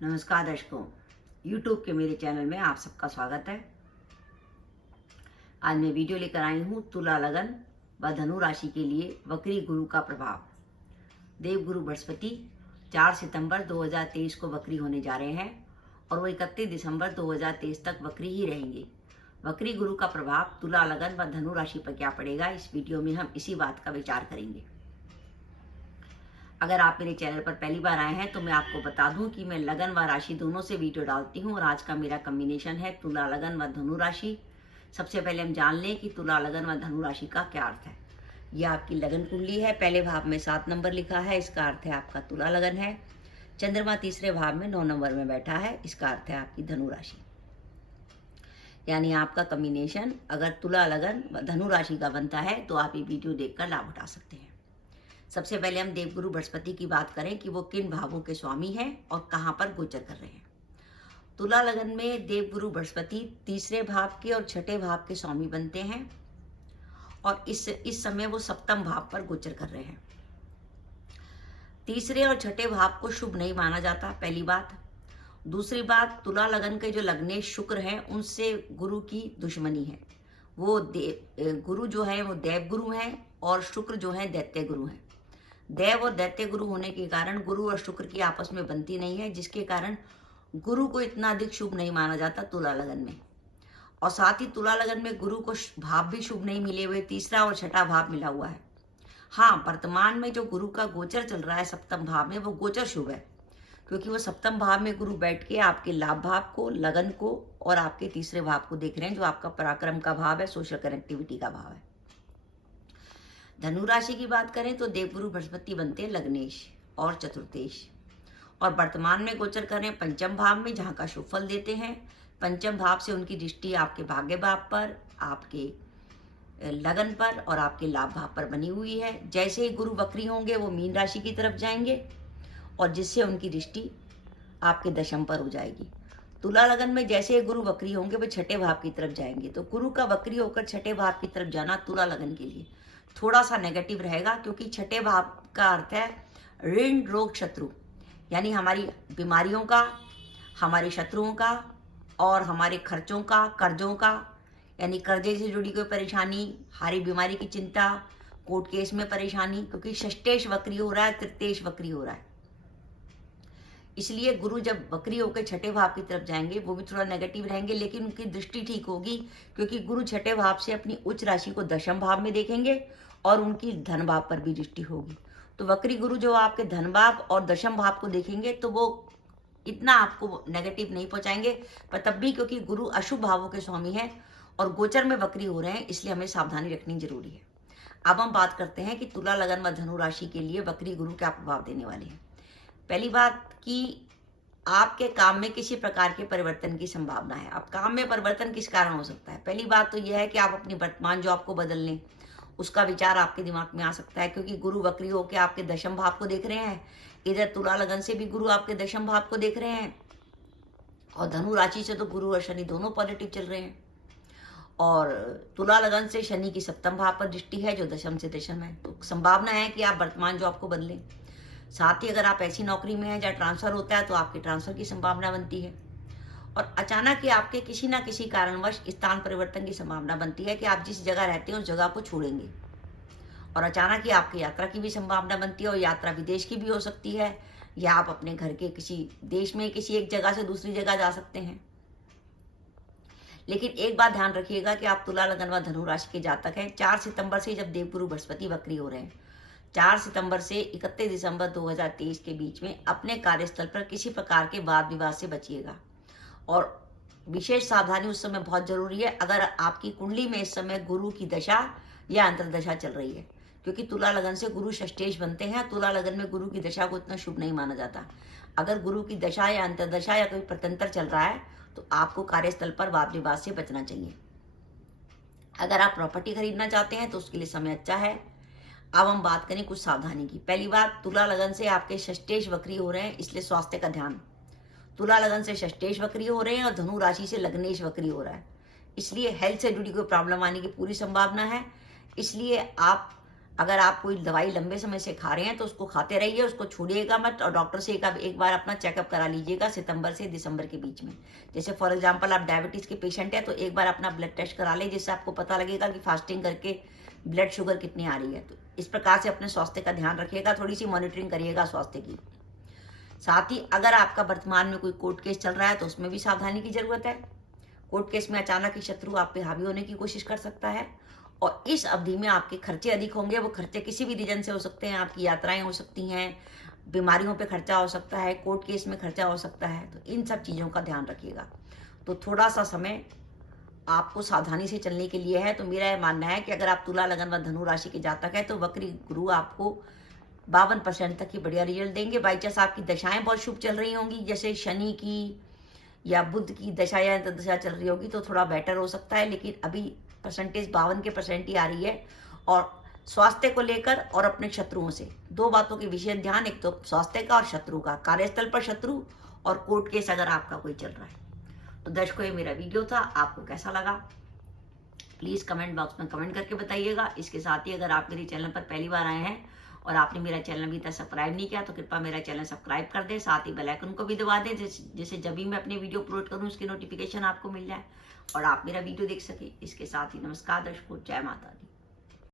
नमस्कार दर्शकों, YouTube के मेरे चैनल में आप सबका स्वागत है। आज मैं वीडियो लेकर आई हूँ तुला लगन व धनु राशि के लिए वक्री गुरु का प्रभाव। देवगुरु बृहस्पति 4 सितंबर 2023 को वक्री होने जा रहे हैं और वो 31 दिसंबर 2023 तक वक्री ही रहेंगे। वक्री गुरु का प्रभाव तुला लगन व धनु राशि पर क्या पड़ेगा, इस वीडियो में हम इसी बात का विचार करेंगे। अगर आप मेरे चैनल पर पहली बार आए हैं तो मैं आपको बता दूं कि मैं लगन व राशि दोनों से वीडियो डालती हूं और आज का मेरा कॉम्बिनेशन है तुला लगन व धनु राशि। सबसे पहले हम जान लें कि तुला लगन व धनु राशि का क्या अर्थ है। यह आपकी लगन कुंडली है। पहले भाव में 7 नंबर लिखा है, इसका अर्थ है आपका तुला लगन है। चंद्रमा तीसरे भाव में 9 नंबर में बैठा है, इसका अर्थ है आपकी धनु राशि। यानी आपका कॉम्बिनेशन अगर तुला लगन व धनु राशि का बनता है तो आप ये वीडियो देखकर लाभ उठा सकते हैं। सबसे पहले हम देवगुरु बृहस्पति की बात करें कि वो किन भावों के स्वामी हैं और कहां पर गोचर कर रहे हैं। तुला लगन में देवगुरु बृहस्पति तीसरे भाव के और छठे भाव के स्वामी बनते हैं और इस समय वो सप्तम भाव पर गोचर कर रहे हैं। तीसरे और छठे भाव को शुभ नहीं माना जाता, पहली बात। दूसरी बात, तुला लगन के जो लग्नेश शुक्र हैं उनसे गुरु की दुश्मनी है। वो गुरु जो है वो देव गुरु हैं और शुक्र जो है दैत्य गुरु हैं। देव और दैत्य गुरु होने के कारण गुरु और शुक्र की आपस में बनती नहीं है, जिसके कारण गुरु को इतना अधिक शुभ नहीं माना जाता तुला लगन में। और साथ ही तुला लगन में गुरु को भाव भी शुभ नहीं मिले हुए, तीसरा और छठा भाव मिला हुआ है। हाँ, वर्तमान में जो गुरु का गोचर चल रहा है सप्तम भाव में, वो गोचर शुभ है, क्योंकि वो सप्तम भाव में गुरु बैठ के आपके लाभ भाव को, लगन को और आपके तीसरे भाव को देख रहे हैं, जो आपका पराक्रम का भाव है, सोशल कनेक्टिविटी का भाव है। धनु राशि की बात करें तो देवगुरु बृहस्पति बनते हैं लग्नेश और चतुर्थेश और वर्तमान में गोचर करें पंचम भाव में, जहां का शुभ फल देते हैं। पंचम भाव से उनकी दृष्टि आपके भाग्य भाव पर, आपके लगन पर और आपके लाभ भाव पर बनी हुई है। जैसे ही गुरु वक्री होंगे वो मीन राशि की तरफ जाएंगे और जिससे उनकी दृष्टि आपके दशम पर हो जाएगी। तुला लगन में जैसे ही गुरु वक्री होंगे वो छठे भाव की तरफ जाएंगे, तो गुरु का वक्री होकर छठे भाव की तरफ जाना तुला लगन के लिए थोड़ा सा नेगेटिव रहेगा, क्योंकि छठे भाव का अर्थ है ऋण रोग शत्रु, यानी हमारी बीमारियों का, हमारे शत्रुओं का और हमारे खर्चों का, कर्जों का, यानी कर्जे से जुड़ी कोई परेशानी, हारी बीमारी की चिंता, कोर्ट केस में परेशानी, क्योंकि षष्टेश वक्री हो रहा है, तृतीयेश वक्री हो रहा है। इसलिए गुरु जब वक्री होकर छठे भाव की तरफ जाएंगे वो भी थोड़ा नेगेटिव रहेंगे, लेकिन उनकी दृष्टि ठीक होगी, क्योंकि गुरु छठे भाव से अपनी उच्च राशि को दशम भाव में देखेंगे और उनकी धन भाव पर भी दृष्टि होगी। तो वक्री गुरु जो आपके धन भाव और दशम भाव को देखेंगे तो वो इतना आपको नेगेटिव नहीं पहुंचाएंगे, पर तब भी क्योंकि गुरु अशुभ भावों के स्वामी हैं और गोचर में वक्री हो रहे हैं, इसलिए हमें सावधानी रखनी जरूरी है। अब हम बात करते हैं कि तुला लगन व धनु राशि के लिए वक्री गुरु क्या प्रभाव देने वाले हैं। पहली बात कि आपके काम में किसी प्रकार के परिवर्तन की संभावना है। अब काम में परिवर्तन किस कारण हो सकता है? पहली बात तो यह है कि आप अपनी वर्तमान जॉब को बदल लें, उसका विचार आपके दिमाग में आ सकता है, क्योंकि गुरु वक्री होकर आपके दशम भाव को देख रहे हैं। इधर तुला लगन से भी गुरु आपके दशम भाव को देख रहे हैं और धनु राशि से तो गुरु और शनि दोनों पॉजिटिव चल रहे हैं। और तुला लगन से शनि की सप्तम भाव पर दृष्टि है जो दशम से दशम है, तो संभावना है कि आप वर्तमान जॉब को बदलें। साथ ही अगर आप ऐसी नौकरी में हैं जहाँ ट्रांसफर होता है तो आपके ट्रांसफर की संभावना बनती है। और अचानक ही आपके किसी ना किसी कारणवश स्थान परिवर्तन की संभावना बनती है कि आप जिस जगह रहते हैं उस जगह को छोड़ेंगे। और अचानक ही आपकी यात्रा की भी संभावना बनती है, और यात्रा विदेश की भी हो सकती है, या आप अपने घर के किसी देश में किसी एक जगह से दूसरी जगह जा सकते हैं। लेकिन एक बात ध्यान रखिएगा कि आप तुला लगन व धनु राशि के जातक हैं। 4 सितंबर से जब देवगुरु बृहस्पति वक्री हो रहे हैं, 4 सितंबर से 31 दिसंबर 2023 के बीच में अपने कार्यस्थल पर किसी प्रकार के वाद विवाद से बचिएगा और विशेष सावधानी उस समय बहुत जरूरी है अगर आपकी कुंडली में इस समय गुरु की दशा या अंतर्दशा चल रही है, क्योंकि तुला लगन से गुरु षष्टेश बनते हैं। तुला लगन में गुरु की दशा को इतना शुभ नहीं माना जाता। अगर गुरु की दशा या अंतर्दशा या कोई प्रतंत्र चल रहा है तो आपको कार्यस्थल पर वाद विवाद से बचना चाहिए। अगर आप प्रॉपर्टी खरीदना चाहते हैं तो उसके लिए समय अच्छा है। अब हम बात करें कुछ सावधानी की। पहली बात, तुला लगन से आपके षष्टेश वक्री हो रहे हैं, इसलिए स्वास्थ्य का ध्यान। तुला लगन से षष्टेश वक्री हो रहे हैं और धनु राशि से लग्नेश वक्री हो रहा है, इसलिए हेल्थ से जुड़ी कोई प्रॉब्लम आने की पूरी संभावना है। इसलिए आप अगर आप कोई दवाई लंबे समय से खा रहे हैं तो उसको खाते रहिए, उसको छोड़िएगा मत, और डॉक्टर से एक बार अपना चेकअप करा लीजिएगा सितंबर से दिसंबर के बीच में। जैसे फॉर एग्जांपल आप डायबिटीज के पेशेंट है तो एक बार अपना ब्लड टेस्ट करा लें, जिससे आपको पता लगेगा कि फास्टिंग करके ब्लड शुगर कितनी आ रही है। तो इस प्रकार से अपने स्वास्थ्य का ध्यान रखिएगा, थोड़ी सी मॉनिटरिंग करिएगा स्वास्थ्य की। साथ ही अगर आपका वर्तमान में कोई कोर्ट केस चल रहा है तो उसमें भी सावधानी की जरूरत है। कोर्ट केस में अचानक ही शत्रु आप पे हावी होने की कोशिश कर सकता है, और इस अवधि में आपके खर्चे अधिक होंगे। वो खर्चे किसी भी रीजन से हो सकते हैं, आपकी यात्राएं हो सकती हैं, बीमारियों पे खर्चा हो सकता है, कोर्ट केस में खर्चा हो सकता है। तो इन सब चीज़ों का ध्यान रखिएगा। तो थोड़ा सा समय आपको सावधानी से चलने के लिए है। तो मेरा यह मानना है कि अगर आप तुला, लगन व धनु राशि के जातक है तो वक्री गुरु आपको 52% तक ही बढ़िया रिजल्ट देंगे। बाई चांस आपकी दशाएं बहुत शुभ चल रही होंगी, जैसे शनि की या बुध की दशा या दशा चल रही होगी तो थोड़ा बेटर हो सकता है, लेकिन अभी परसेंटेज 52% ही आ रही है। और स्वास्थ्य को लेकर और अपने शत्रुओं से दो बातों के विशेष ध्यान, एक तो स्वास्थ्य का और शत्रु का, कार्यस्थल पर शत्रु और कोर्ट केस अगर आपका कोई चल रहा है। तो दर्शकों, ये मेरा वीडियो था, आपको कैसा लगा प्लीज़ कमेंट बॉक्स में कमेंट करके बताइएगा। इसके साथ ही अगर आप मेरे चैनल पर पहली बार आए हैं और आपने मेरा चैनल अभी तक सब्सक्राइब नहीं किया तो कृपया मेरा चैनल सब्सक्राइब कर दें, साथ ही बेल आइकन को भी दबा दें, जिससे जब भी मैं अपने वीडियो अपलोड करूं उसकी नोटिफिकेशन आपको मिल जाए और आप मेरा वीडियो देख सके। इसके साथ ही नमस्कार दर्शकों, जय माता दी।